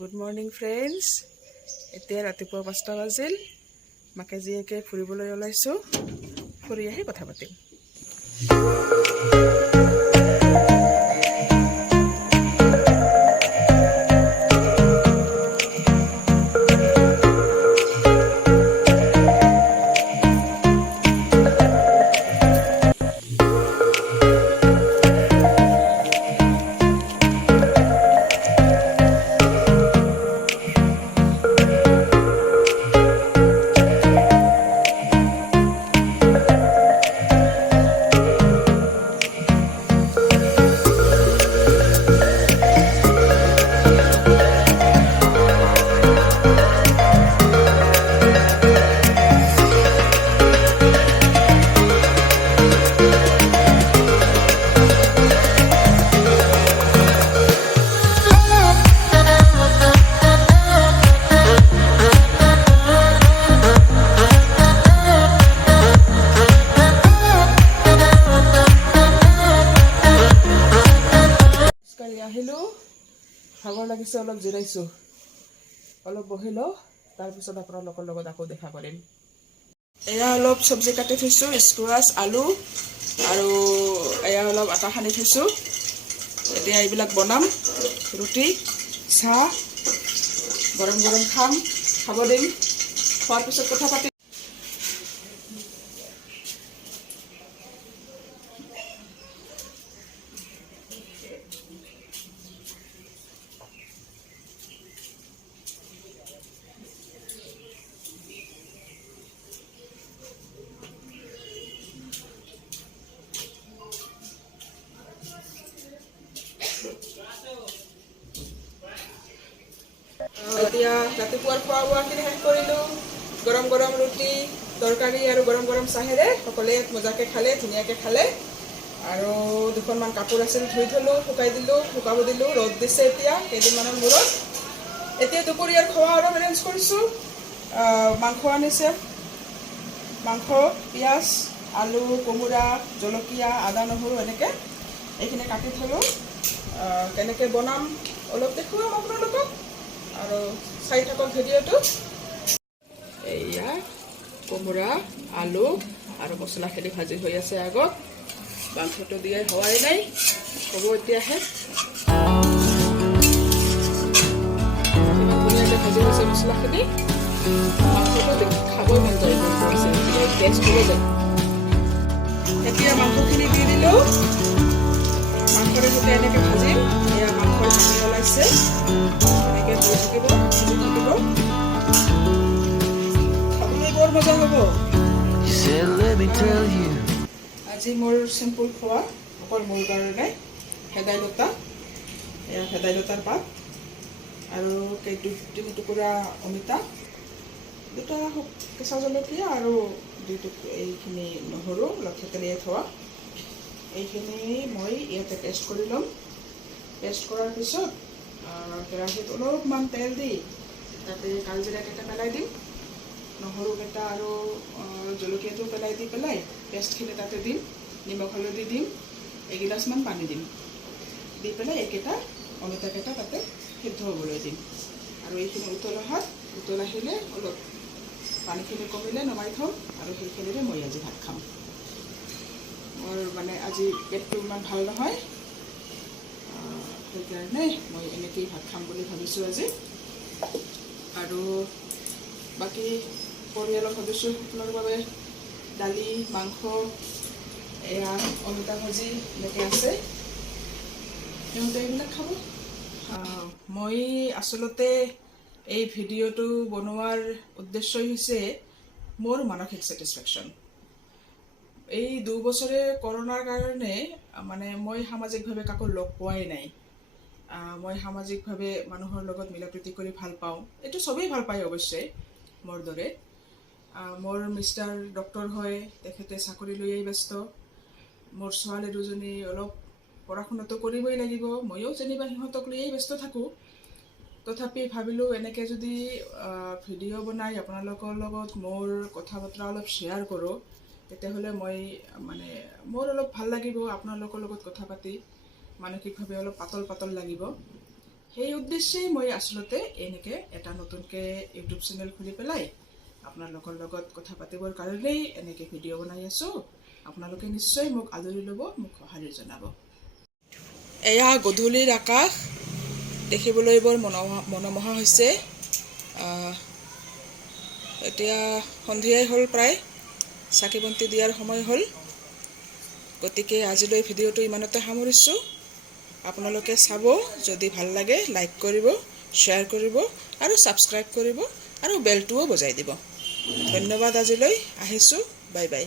Good morning friends. এতিয়া ৰাতিপুৱা 5টা বাজিল। মাকে জীয়েকে ফুৰিবলৈ ওলাইছোঁ। ফুৰি আহি কথা পাতিম। আহিলোঁ, ভাগৰ লাগিছে, অলপ জিৰাইছোঁ, অলপ বহি লওঁ, তাৰপিছত আপোনালোকৰ লগত আকৌ দেখা কৰিম। এয়া অলপ চব্জি কাটি থৈছোঁ, স্কোৱাছ, আলু, আৰু এয়া অলপ আটা সানি থৈছোঁ। এতিয়া এইবিলাক বনাম, ৰুটি, চাহ, গৰম গৰম খাব দিম। খোৱাৰ পিছত কথা পাতিম। এতিয়া ৰাতিপুৱাৰ খোৱা বোৱাখিনি শেষ কৰিলোঁ। গৰম গৰম ৰুটি, তৰকাৰী আৰু গৰম গৰম চাহেৰে সকলোৱে মজাকৈ খালে, ধুনীয়াকৈ খালে। আৰু দুখনমান কাপোৰ আছিল, ধুই থলোঁ, শুকাই দিলোঁ, শুকাব দিলোঁ, ৰ'দ দিছে এতিয়া কেইদিনমানৰ মূৰত। এতিয়া দুপৰীয়াৰ খোৱা অলপ এৰেঞ্জ কৰিছোঁ। মাংস আনিছে, মাংস, পিঁয়াজ, আলু, কোমোৰা, জলকীয়া, আদা, নহৰু এনেকৈ এইখিনি কাটি থলোঁ। কেনেকৈ বনাম অলপ দেখুৱাম আপোনালোকক, আৰু চাই থাকক ভিডিঅ'টো। এয়া কোমোৰা, আলু আৰু মছলাখিনি ভাজি হৈ আছে আগত। মাংসটো দিয়ে হোৱাই নাই, হ'ব এতিয়াহে। ইমান ধুনীয়াকৈ ভাজি হৈছে মছলাখিনি, মাংসটো খাবই মন যায়, টেষ্ট হৈ যায়। এতিয়া মাংসখিনি দি দিলোঁ। মাংসৰে গোটেই এনেকৈ ভাজিম। এয়া মাংসৰ পানী ওলাইছে, এনেকৈ হৈ থাকিব, ভাজি থাকিব, খাবলৈ বৰ মজা হ'ব। আজি মোৰ চিম্পুল খোৱা, অকল মোৰ কাৰণে। ভেদাইলতা, এয়া ভেদাইলতাৰ পাত, আৰু তিনি টুকুৰা অমিতা, দুটা কেঁচা জলকীয়া, আৰু এইখিনি নহৰু অলপ থেতেলিয়াই থোৱা। এইখিনি মই ইয়াতে পেষ্ট কৰি ল'ম। পেষ্ট কৰাৰ পিছত কেৰাহীত অলপমান তেল দি তাতে কালজিৰাকেইটা পেলাই দিম, নহৰুকেইটা আৰু জলকীয়াটো পেলাই দি পেলাই পেষ্টখিনি তাতে দিম, নিমখ হালধি দিম, এগিলাচমান পানী দিম, দি পেলাই এইকেইটা অমিতাকেইটা তাতে সিদ্ধ হ'বলৈ দিম। আৰু এইখিনি উতল আহিলে অলপ পানীখিনি কমিলে নমাই থ'ম, আৰু সেইখিনিৰে মই আজি ভাত খাম। মোৰ মানে আজি পেটটো ইমান ভাল নহয়, সেইকাৰণে মই এনেকেই ভাত খাম বুলি ভাবিছোঁ আজি। আৰু বাকী পৰিয়ালৰ সদস্যসকলৰ বাবে দালি, মাংস, এয়া অমিতা ভাজি এনেকৈ আছে, সিহঁতে এইবিলাক খাব। মই আচলতে এই ভিডিঅ'টো বনোৱাৰ উদ্দেশ্যই হৈছে মোৰ মানসিক ছেটিছফেকশ্যন। এই 2 বছৰে কৰোণাৰ কাৰণে মানে মই সামাজিকভাৱে কাকো লগ পোৱাই নাই। মই সামাজিকভাৱে মানুহৰ লগত মিলা প্ৰীতি কৰি ভাল পাওঁ, এইটো চবেই ভাল পায় অৱশ্যে মোৰ দৰে। মোৰ মিষ্টাৰ ডক্টৰ হয়, তেখেতে চাকৰি লৈয়ে ব্যস্ত। মোৰ ছোৱালী দুজনী অলপ পঢ়া শুনাটো কৰিবই লাগিব, ময়ো যেনিবা সিহঁতক লৈয়ে ব্যস্ত থাকোঁ। তথাপি ভাবিলোঁ এনেকৈ যদি ভিডিঅ' বনাই আপোনালোকৰ লগত মোৰ কথা বতৰা অলপ শ্বেয়াৰ কৰোঁ, তেতিয়াহ'লে মই মানে মোৰ অলপ ভাল লাগিব, আপোনালোকৰ লগত কথা পাতি মানসিকভাৱে অলপ পাতল লাগিব। সেই উদ্দেশ্যেই মই আচলতে এনেকৈ এটা নতুনকৈ ইউটিউব চেনেল খুলি পেলাই আপোনালোকৰ লগত কথা পাতিবৰ কাৰণেই এনেকৈ ভিডিঅ' বনাই আছোঁ। আপোনালোকে নিশ্চয় মোক আদৰি ল'ব, মোক সঁহাৰি জনাব। এয়া গধূলিৰ আকাশ, দেখিবলৈ বৰ মনোমোহা হৈছে। এতিয়া সন্ধিয়াই হ'ল, প্ৰায় চাকি বন্তি দিয়াৰ সময় হ'ল। গতিকে আজিলৈ ভিডিঅ'টো ইমানতে সামৰিছোঁ। আপোনালোকে চাব, যদি ভাল লাগে লাইক কৰিব, শ্বেয়াৰ কৰিব আৰু ছাবস্ক্ৰাইব কৰিব আৰু বেলটোও বজাই দিব। ধন্যবাদ। আজিলৈ আহিছোঁ। Bye bye.